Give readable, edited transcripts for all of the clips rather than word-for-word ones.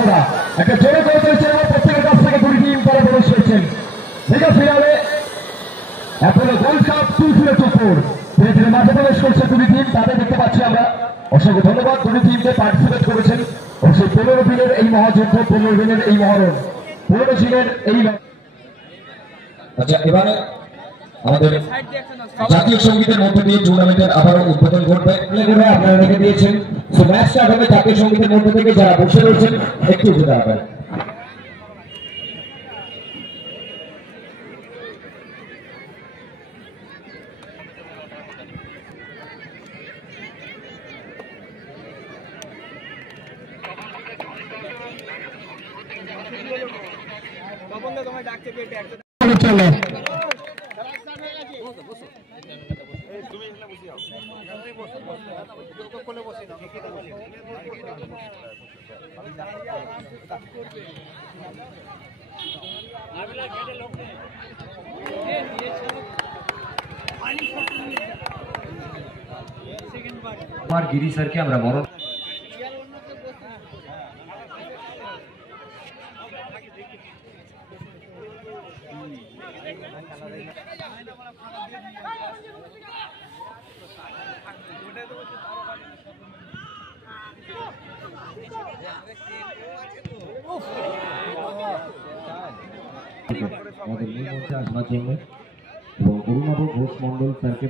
ভাইরা একটা জোরে করে চলছেন এবং প্রত্যেকের কাছ থেকে 2টি টিম তারা প্রবেশ করছেন mega finale Apollo gold cup তুলফুলে টুকুর ধীরে ধীরে মাঠে প্রবেশ করছে 2টি টিম তাদের দেখতে পাচ্ছি আমরা অসংখ্য ধন্যবাদ 2টি টিমকে পার্টিসিপেট করেছেন এবং সেই 15 দিনের এই মহাযুদ্ধ 15 দিনের এই মহরণ 15 দিনের এই আচ্ছা এবারে আমাদের জাতীয় সঙ্গীতের মধ্যে দিয়ে টুর্নামেন্টের আবারও উদ্বোধন ঘটবে আপনারা রেখে দিয়েছেন সো ম্যাচটা হবে জাতীয় সঙ্গীতের মধ্যে থেকে যারা বসে রয়েছেন একটু উঠে দাঁড়াবেন আমার গিরি স্যারকে আমরা বরণ আমাদের মূল মঞ্চে আসবার জন্য এবং অরুণাভ ঘোষ মন্ডল স্যারকে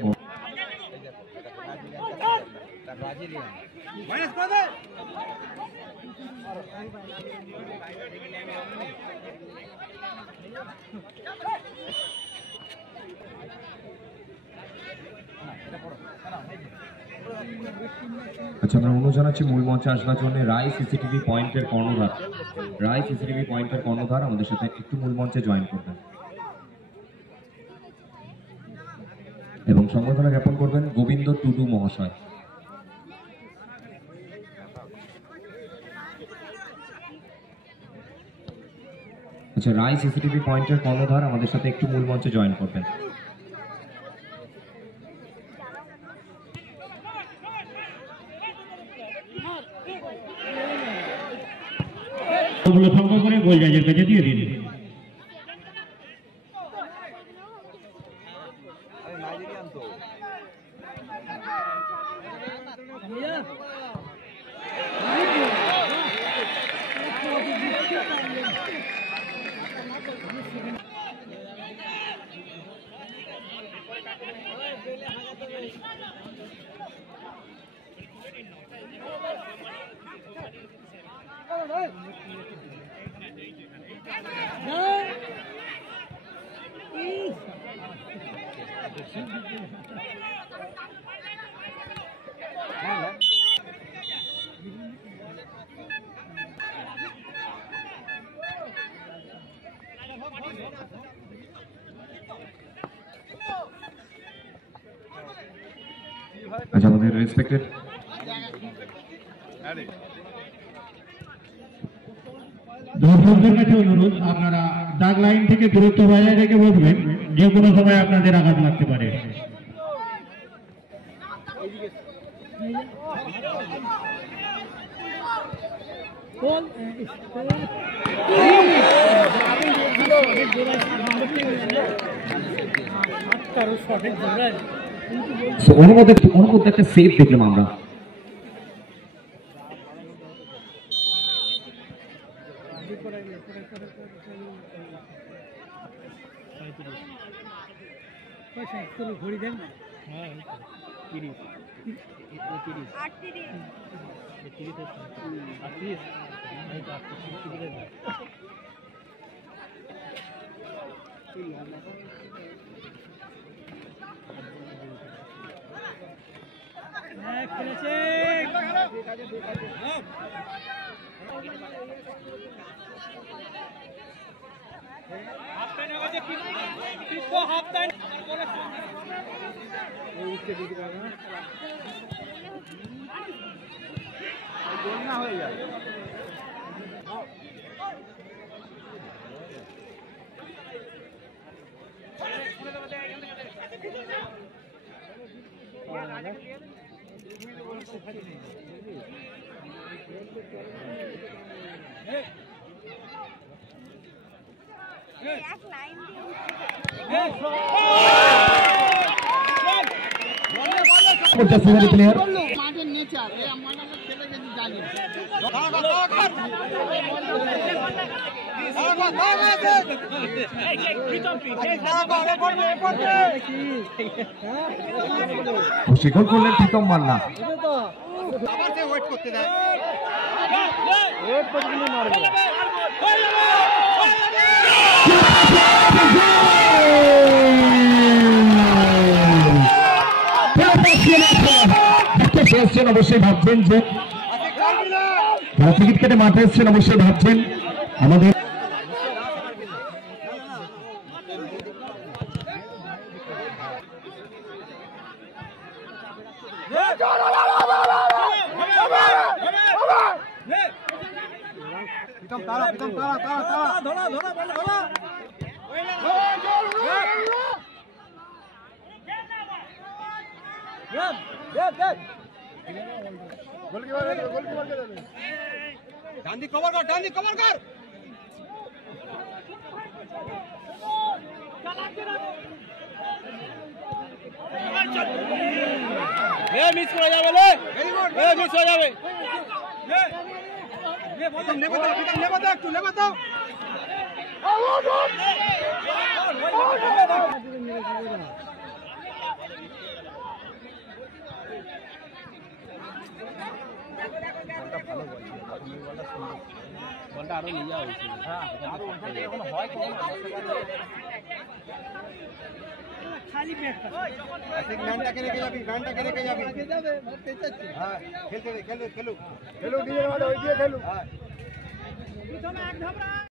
আচ্ছা আমরা অনুরোধ জানাচ্ছি মূল মঞ্চে আসবার জন্য রায় সিসিটিভি পয়েন্টের কর্ণধার আমাদের সাথে একটু মূল মঞ্চে জয়েন করবেন এবং সংবর্ধনা জ্ঞাপন করবেন গোবিন্দ টুডু মহাশয় আচ্ছা রায় সিসিটিভি পয়েন্টের কর্ণধার আমাদের সাথে একটু মূল মঞ্চে জয়েন করবেন সংগ্রহ করে গোল জাজের কাছে দিয়ে দিন আচ্ছা আমাদের রেসপেক্টেড দর্শকদের কাছে অনুরোধ আপনারা দাগ লাইন থেকে দূরত্ব বজায় রেখে বসবেন যে কোনো সময় আপনাদের আঘাত লাগতে পারে অনুমতি একটা সেফ দেখলাম আমরা ঘড়ি দেন হয়ে যায় এক লাইন প্লেয়ার মাঠের নেচার আমরা খেলে যদি জানি শিকল করলেন প্রীতম মান্না। আবার সে ওয়েট করতে দেয় ওয়েট করতে মারবে অবশ্যই ভাবছেন যে যারা টিকিট কেটে মাঠে এসছেন অবশ্যই ভাবছেন আমাদের ডান্ডি কভার কর ডান্ডি কভার কর মিস করা যাবে লে মিস হয়ে যাবে নেবে দাও একটু নেবে দাও বলটা আরো নিয়ে যাওয়া উচিত এখন হয় খালি ব্যাটটা ভ্যানটাকে রেখে যাবি হ্যাঁ খেলতে খেলু খেলু খেলু দিয়ে ওই দিয়ে খেলু হ্যাঁ